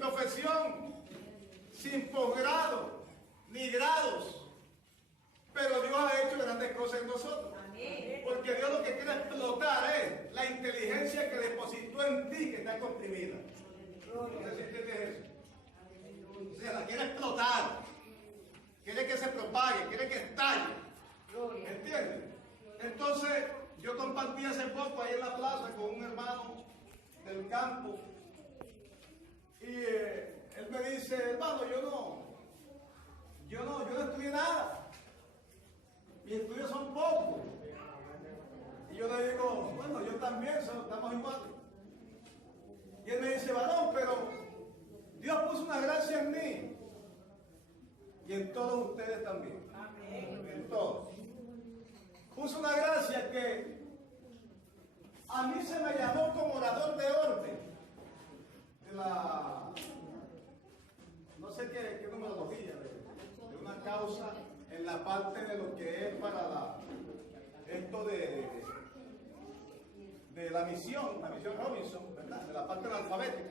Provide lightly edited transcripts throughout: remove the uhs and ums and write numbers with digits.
profesión, sin posgrado, ni grados. Pero Dios ha hecho grandes cosas en nosotros. Porque Dios lo que quiere explotar es la inteligencia que depositó en ti, que está comprimida. No sé si entiendes eso. O sea, la quiere explotar. Quiere que se propague, quiere que estalle. ¿Entiendes? Entonces, yo compartí hace poco ahí en la plaza con un hermano del campo. Y él me dice, hermano, yo no estudié nada. Mis estudios son pocos. Y yo le digo, bueno, yo también, estamos iguales. Y él me dice, varón, pero Dios puso una gracia en mí. Y en todos ustedes también. En todos. Puso una gracia que a mí se me llamó como orador de orden. De la... no sé qué numerología, de una causa en la parte de lo que es para esto de la misión Robinson, ¿verdad? De la parte de la alfabética.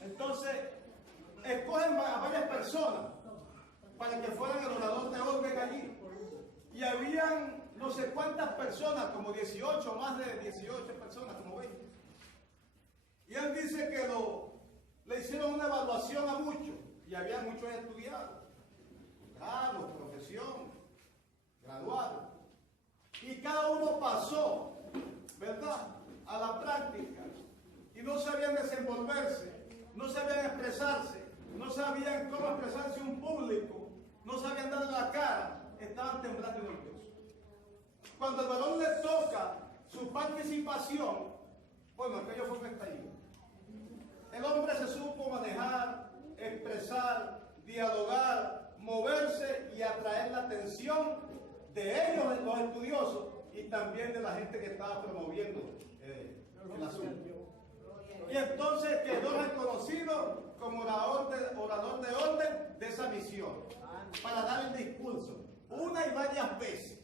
Entonces, escogen a varias personas para que fueran el orador de orden allí. Y habían no sé cuántas personas, como 18, más de 18 personas, como 20. Y él dice que le hicieron una evaluación a muchos, y había muchos estudiados, grados, profesión, graduados. Y cada uno pasó, ¿verdad?, a la práctica, y no sabían desenvolverse, no sabían expresarse, no sabían cómo expresarse un público, no sabían darle la cara, estaban temblando y nerviosos. Cuando al varón le toca su participación, bueno, aquello fue un estallido. El hombre se supo manejar, expresar, dialogar, moverse y atraer la atención de ellos, los estudiosos, y también de la gente que estaba promoviendo el asunto. Y entonces quedó reconocido como orador de orden de esa misión, para dar el discurso, una y varias veces.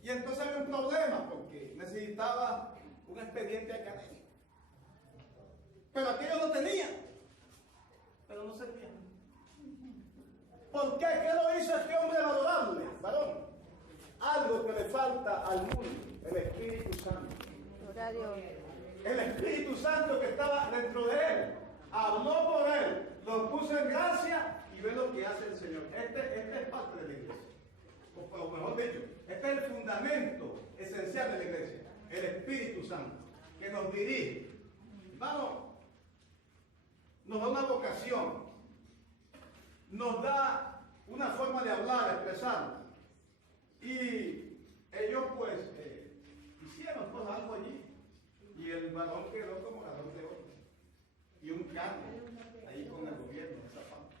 Y entonces había un problema, porque necesitaba un expediente académico. Pero aquello lo tenía, pero no servía. ¿Por qué? ¿Qué lo hizo este hombre valorable, varón? Algo que le falta al mundo, el Espíritu Santo. Gloria a Dios. El Espíritu Santo que estaba dentro de él, habló por él, lo puso en gracia y ve lo que hace el Señor. Este es parte de la iglesia. O mejor dicho, este es el fundamento esencial de la iglesia, el Espíritu Santo, que nos dirige. Vamos, nos da una vocación, nos da una forma de hablar, expresar. Y ellos pues hicieron pues algo allí. Y el varón quedó como orador de orden. Y un cargo ahí con el gobierno, esa parte.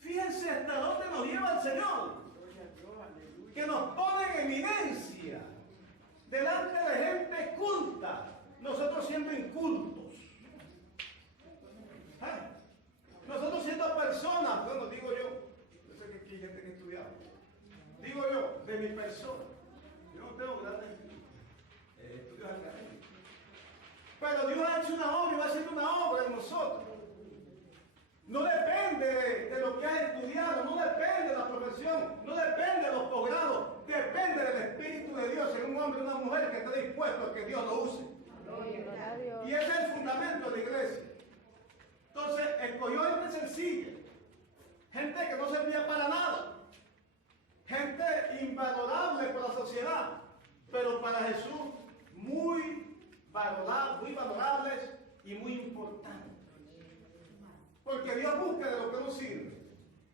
Fíjense hasta dónde nos lleva el Señor. Que nos pone en evidencia delante de gente culta, nosotros siendo incultos. Nosotros siendo personas, bueno, digo yo sé que aquí hay gente que estudiaba. Digo yo, de mi persona, yo no tengo grandes estudios académicos. Pero Dios ha hecho una obra y va a hacer una obra en nosotros. No depende de lo que has estudiado, no depende de la profesión, no depende de los posgrados, depende del Espíritu de Dios en un hombre o una mujer que esté dispuesto a que Dios lo use. Y ese es el fundamento de la iglesia. Entonces, escogió gente sencilla, gente que no servía para nada, gente invalorable por la sociedad, pero para Jesús muy valorables y muy importantes. Porque Dios busca de lo que nos sirve.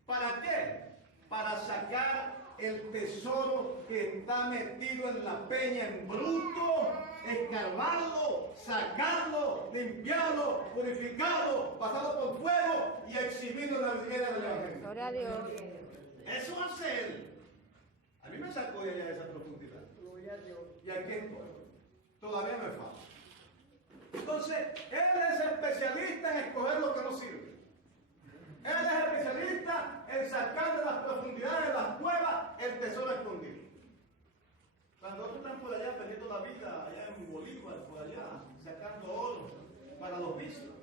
¿Para qué? Para sacar el tesoro que está metido en la peña en bruto, escarbarlo, sacarlo, limpiarlo, purificarlo, pasarlo por fuego y exhibirlo en la vidriera del Evangelio. Gloria a Dios. Eso hace Él. A mí me sacó de allá de esa profundidad. Y aquí estoy. Todavía me falta. Entonces, Él es especialista en escoger lo que nos sirve. Él es especialista en sacar de las profundidades de las cuevas el tesoro escondido. Cuando otros están por allá perdiendo la vida, allá en Bolívar, por allá, sacando oro para los vicios.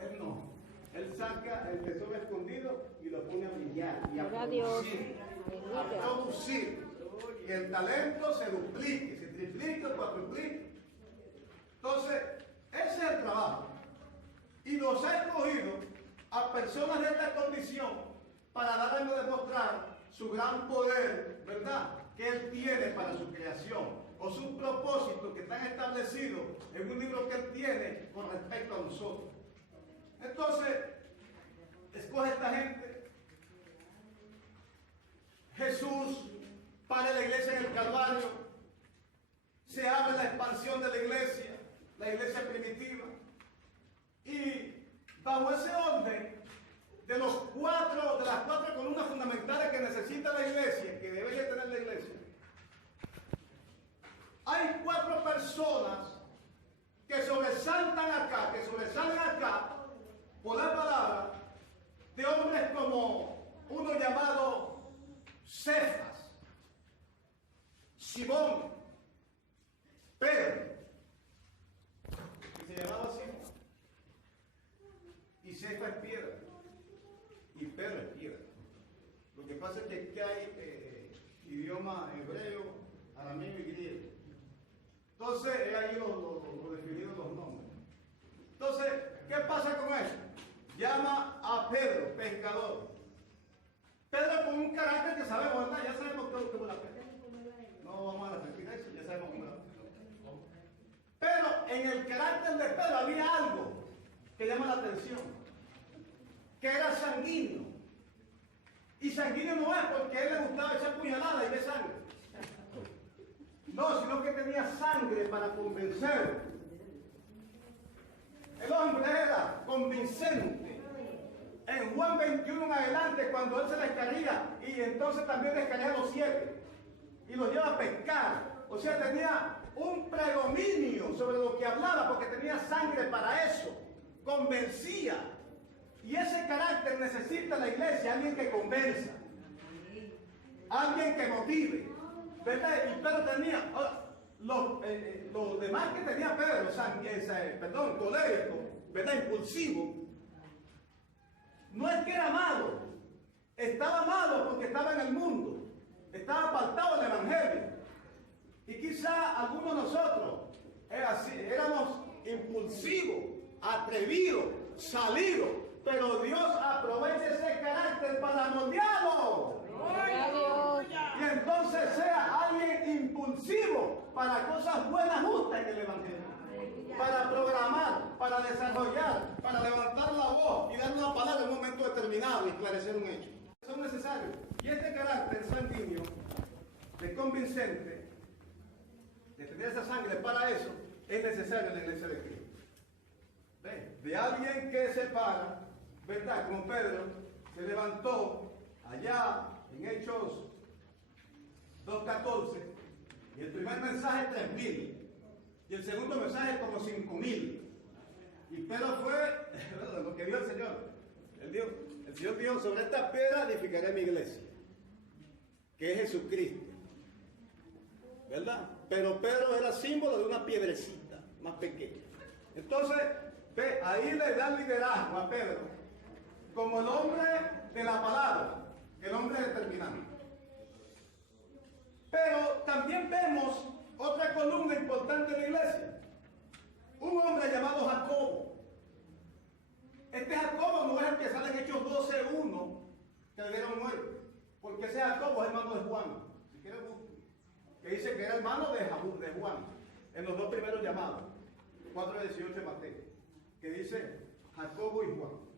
Él no. Él saca el tesoro escondido y lo pone a brillar y a producir. Y el talento se duplique, se triplique, cuatriplique. Entonces, ese es el trabajo. Y nos ha escogido a personas de esta condición para darle a demostrar su gran poder, ¿verdad?, que Él tiene para su creación, o sus propósitos que están establecidos en un libro que Él tiene con respecto a nosotros. Entonces, escoge esta gente. Jesús para la iglesia en el Calvario. Se abre la expansión de la iglesia primitiva. Y bajo ese orden, de las cuatro columnas fundamentales que necesita la iglesia, que debe de tener la iglesia, hay 4 personas que sobresalen acá por la palabra de hombres como uno llamado Cefas, Simón, Pedro, que se llamaba Simón, y Cefas es piedra, y Pedro es piedra. Lo que pasa es que hay idioma hebreo, arameo y griego. Entonces, he ahí lo definido los nombres. Entonces, ¿qué pasa con eso? Llama a Pedro, pescador. Pedro con un carácter que sabemos, ¿verdad? Ya sabemos cómo la pesca. No vamos a repetir eso, ya sabemos cómo la pesca. Pero en el carácter de Pedro había algo que llama la atención, que era sanguíneo. Y sanguíneo no es porque a él le gustaba echar puñaladas y ver sangre. No, sino que tenía sangre para convencer. El hombre era convincente. En Juan 21 en adelante, cuando él se descarría, y entonces también descarría a los 7, y los lleva a pescar. O sea, tenía un predominio sobre lo que hablaba, porque tenía sangre para eso. Convencía. Y ese carácter necesita la iglesia, alguien que convenza, alguien que motive, ¿verdad? Y Pedro tenía, los demás que tenía Pedro, colérico, ¿verdad? Impulsivo, no es que era malo, estaba malo porque estaba en el mundo, estaba apartado del evangelio. Y quizá algunos de nosotros éramos impulsivos, atrevidos, salidos. Pero Dios aprovecha ese carácter para moldearlo. Y entonces sea alguien impulsivo para cosas buenas, justas en el evangelio. Para programar, para desarrollar, para levantar la voz y dar una palabra en un momento determinado y esclarecer un hecho. Son necesarios. Y este carácter sanguíneo, de convincente, de tener esa sangre para eso, es necesario en la iglesia de Cristo. De alguien que se para, ¿verdad? Como Pedro se levantó allá en Hechos 2:14, y el primer mensaje 3.000, y el segundo mensaje como 5.000. Y Pedro fue lo que vio el Señor. El Señor dijo: sobre esta piedra edificaré mi iglesia, que es Jesucristo, ¿verdad? Pero Pedro era símbolo de una piedrecita más pequeña. Entonces, ahí le da liderazgo a Pedro como el hombre de la palabra, el hombre determinante. Pero también vemos otra columna importante en la iglesia, un hombre llamado Jacobo. Este Jacobo no es el que sale en Hechos 12:1, que le dieron muerte, porque ese Jacobo es hermano de Juan, si quieren busquen, que dice que era hermano de Juan, en los 2 primeros llamados, 4:18 de Mateo, que dice Jacobo y Juan.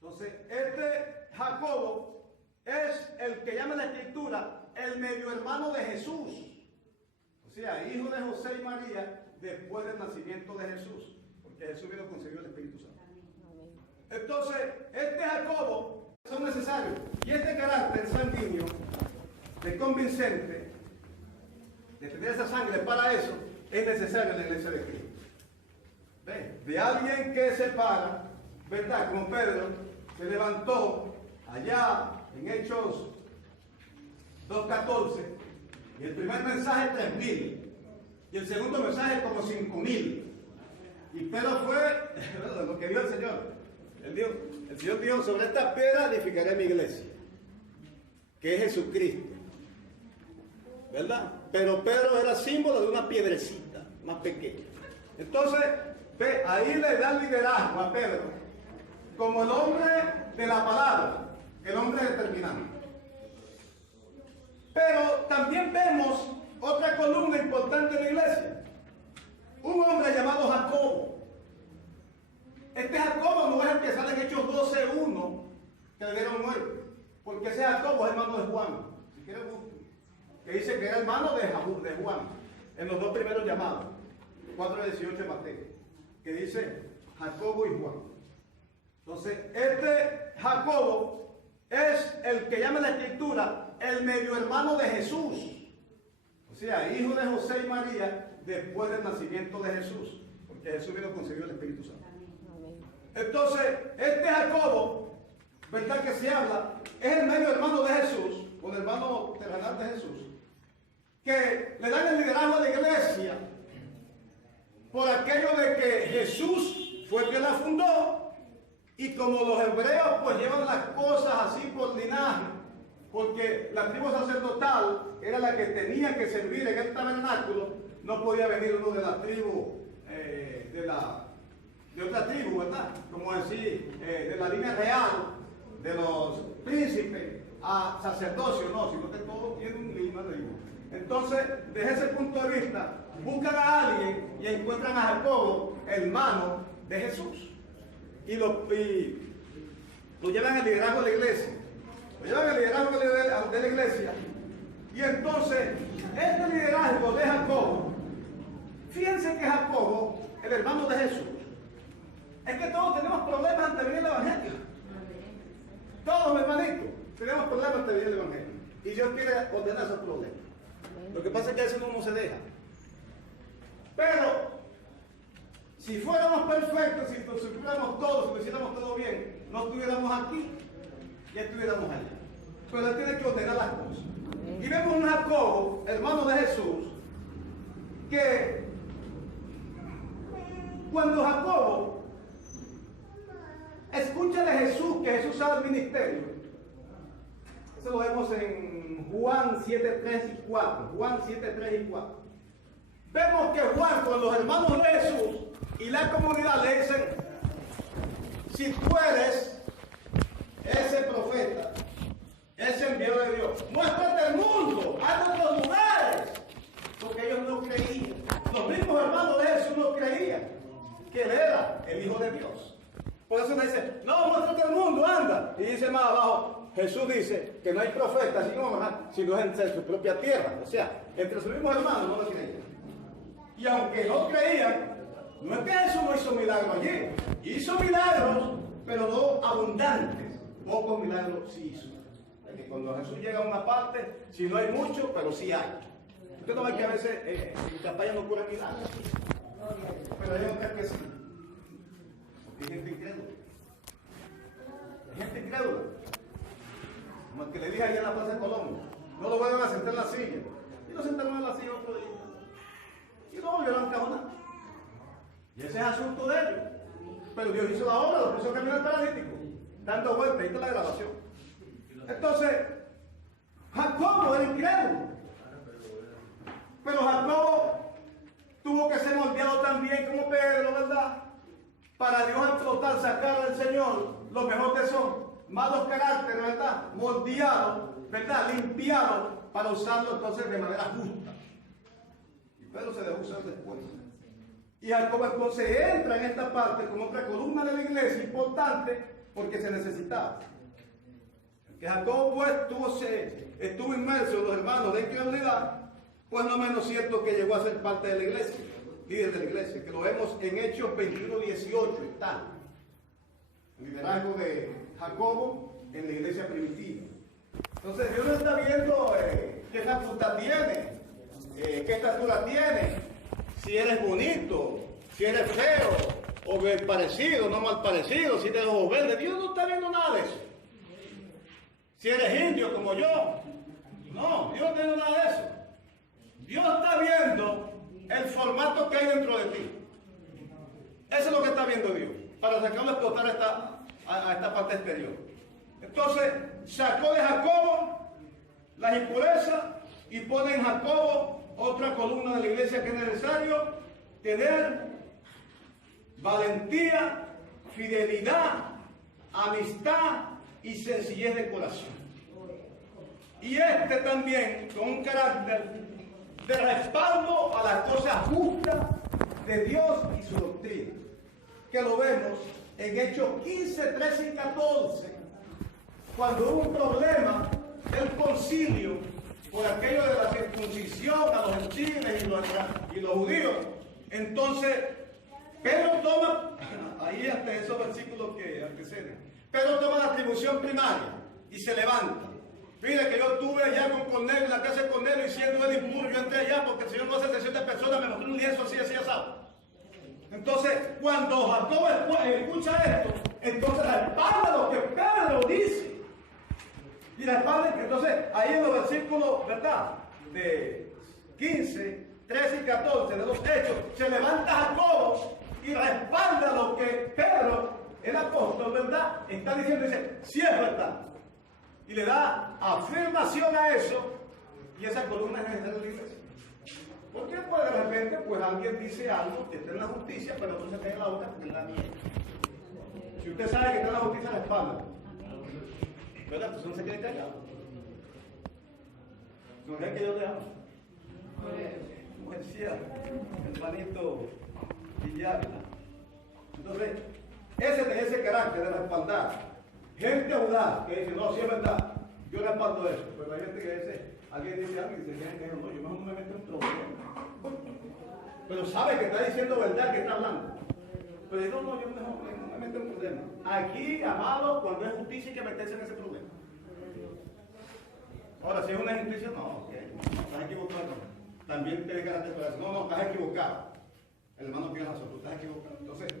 Entonces, este Jacobo es el que llama en la escritura el medio hermano de Jesús, o sea, hijo de José y María después del nacimiento de Jesús, porque Jesús vino concebido el Espíritu Santo. Entonces, este Jacobo son necesarios, y este carácter sanguíneo, de convincente, de tener esa sangre para eso, es necesario en la iglesia de Cristo. De alguien que se para, ¿verdad? Como Pedro se levantó allá en Hechos 2:14, y el primer mensaje 3.000, y el segundo mensaje como 5.000. Y Pedro fue lo que dijo el Señor. El Señor dijo, sobre esta piedra edificaré mi iglesia, que es Jesucristo. ¿Verdad? Pero Pedro era símbolo de una piedrecita más pequeña. Entonces, ahí le da liderazgo a Pedro como el hombre de la palabra, el hombre determinante. Pero también vemos otra columna importante en la iglesia. Un hombre llamado Jacobo. Este Jacobo no es el que sale en Hechos 12:1, que le dieron muerte. Porque ese Jacobo es hermano de Juan. Si quieren buscar. Que dice que era hermano de Juan. En los dos primeros llamados. 4:18 de Mateo. Que dice Jacobo y Juan. Entonces, este Jacobo es el que llama en la escritura el medio hermano de Jesús. O sea, hijo de José y María después del nacimiento de Jesús. Porque Jesús vino concebido el Espíritu Santo. Entonces, este Jacobo, ¿verdad que se habla? Es el medio hermano de Jesús, o el hermano terrenal de Jesús, que le dan el liderazgo a la iglesia por aquello de que Jesús fue el que la fundó, y como los hebreos pues llevan las cosas así por linaje, porque la tribu sacerdotal era la que tenía que servir en el tabernáculo, no podía venir uno de la tribu, de otra tribu, ¿verdad? Como decir, de la línea real, de los príncipes a sacerdocio, no, sino que todo tiene un mismo ritmo. Entonces, desde ese punto de vista, buscan a alguien y encuentran a Jacobo, hermano de Jesús. Y lo llevan al liderazgo de la iglesia. Lo llevan al liderazgo de la iglesia. Y entonces, este liderazgo de Jacobo, fíjense que Jacobo, el hermano de Jesús, es que todos tenemos problemas antes de venir el Evangelio. Todos, hermanitos, tenemos problemas antes de venir el Evangelio. Y Dios quiere ordenar esos problemas. Lo que pasa es que a veces uno no se deja. Pero, si fuéramos perfectos, si lo supiéramos todo, si lo hiciéramos todo bien, no estuviéramos aquí, ya estuviéramos allá. Pero Él tiene que ordenar las cosas. Y vemos un Jacobo, hermano de Jesús, que cuando Jacobo escucha de Jesús, que Jesús sale al ministerio, eso lo vemos en Juan 7:3 y 4. Juan 7:3 y 4. Vemos que Juan con los hermanos de Jesús y la comunidad le dicen: si tú eres ese profeta, ese enviado de Dios, muéstrate al mundo, a otros lugares. Porque ellos no creían. Los mismos hermanos de Jesús no creían que Él era el Hijo de Dios. Por eso le dice: no, muéstrate al mundo, anda. Y dice más abajo, Jesús dice que no hay profeta sino entre su propia tierra. O sea, entre sus mismos hermanos no lo creían. Y aunque no creían, no es que Jesús no hizo milagros allí. Hizo milagros, pero no abundantes. Pocos milagros sí hizo. Porque cuando Jesús llega a una parte, si no hay mucho, pero sí hay. Usted no ve que a veces en campaña no ocurren milagros. Pero hay otras que sí. Porque hay gente incrédula. Hay gente incrédula. Como el que le dije ayer en la Plaza de Colón. No lo vuelven a sentar en la silla. Y lo sentaron en la silla otro día. Y no volvieron a encajonar. Y ese es asunto de ellos. Pero Dios hizo la obra, lo puso a caminar paralítico, dando vueltas. Ahí está la grabación. Entonces, Jacobo era incrédulo. Pero Jacobo tuvo que ser moldeado también como Pedro, ¿verdad? Para Dios explotar, sacar al Señor lo mejor de son malos caracteres, ¿verdad? Moldeado, ¿verdad? Limpiado para usarlo entonces de manera justa. Y Pedro se dejó usar después. Y Jacobo entonces entra en esta parte como otra columna de la iglesia importante porque se necesitaba. Que Jacobo pues estuvo inmerso en los hermanos de incredulidad, pues no menos cierto que llegó a ser parte de la iglesia, líder de la iglesia, que lo vemos en Hechos 21:18, está el liderazgo de Jacobo en la iglesia primitiva. Entonces Dios no está viendo qué facultad tiene, qué estatura tiene, si eres bonito, si eres feo, o bien parecido, no mal parecido, si eres ojos verdes. Dios no está viendo nada de eso. Si eres indio como yo, no, Dios no está viendo nada de eso. Dios está viendo el formato que hay dentro de ti. Eso es lo que está viendo Dios, para sacarlo a explotar a esta parte exterior. Entonces, sacó de Jacobo las impurezas y pone en Jacobo otra columna de la iglesia que es necesario tener valentía, fidelidad, amistad y sencillez de corazón. Y también con un carácter de respaldo a las cosas justas de Dios y su doctrina, que lo vemos en Hechos 15, 13 y 14, cuando hubo un problema del concilio por aquello de la circuncisión a los gentiles y los judíos. Entonces, Pedro toma, ahí hasta esos versículos que anteceden, Pedro toma la atribución primaria y se levanta. Mire que yo estuve allá con Cornelio, en la casa de Cornelio, y siendo él impuro, yo entré allá porque el Señor no hace excepción de personas, me mostró un lienzo así, asado. Entonces, cuando Jacobo escucha esto, entonces respalda lo que Pedro dice. Y respalda, entonces, ahí en los versículos, ¿verdad? De 15, 13 y 14 de los Hechos, se levanta Jacobo y respalda lo que Pedro, el apóstol, ¿verdad? Está diciendo, dice, sí es verdad. Y le da afirmación a eso, y esa columna es necesaria de la iglesia. Porque pues de repente pues alguien dice algo que está en la justicia, pero entonces tiene la otra porque es la mía. Si usted sabe que está en la justicia, la espalda, ¿verdad? Entonces no se quede callado. No es que yo le amo. Como decía el hermanito Villarla. Entonces, ese tiene ese carácter de respaldar. Gente audaz que dice, no, sí es verdad, yo respaldo eso. Pero hay gente que dice, alguien dice algo y dice, no, yo mejor no me meto en problema. Pero sabe que está diciendo verdad, que está hablando. Pero dice, no, yo mejor no me meto en problema. Aquí, amado, cuando es justicia hay que meterse en ese problema. Ahora, si es una injusticia, no, ok, no, estás equivocado. También tiene carácter para eso. No, estás equivocado. El hermano tiene razón, tú estás equivocado. Entonces,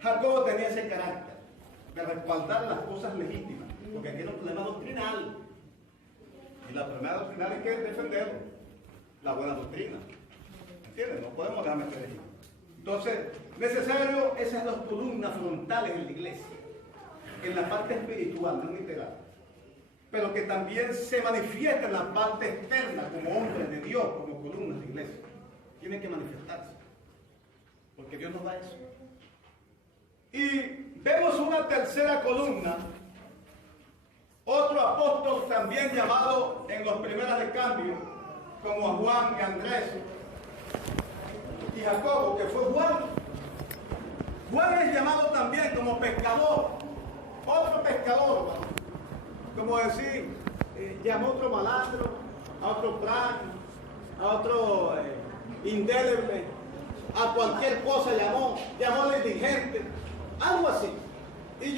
Jacobo tenía ese carácter de respaldar las cosas legítimas, porque aquí hay un problema doctrinal. Y la primera doctrinal hay que defenderlo, la buena doctrina. ¿Entiendes? No podemos dejar meter ahí. Entonces, necesario esas dos columnas frontales en la iglesia, en la parte espiritual, no literal, pero que también se manifiesta en la parte externa como hombres de Dios, como columnas de iglesia. Tienen que manifestarse, porque Dios nos da eso. Y vemos una tercera columna, otro apóstol también llamado en los primeros de cambio, como a Juan y Andrés y Jacobo, que fue Juan. Juan es llamado también como pescador, otro pescador, como decir, llamó a otro malandro, a otro plan, a otro indéleble, a cualquier cosa llamó negligente, algo así. Y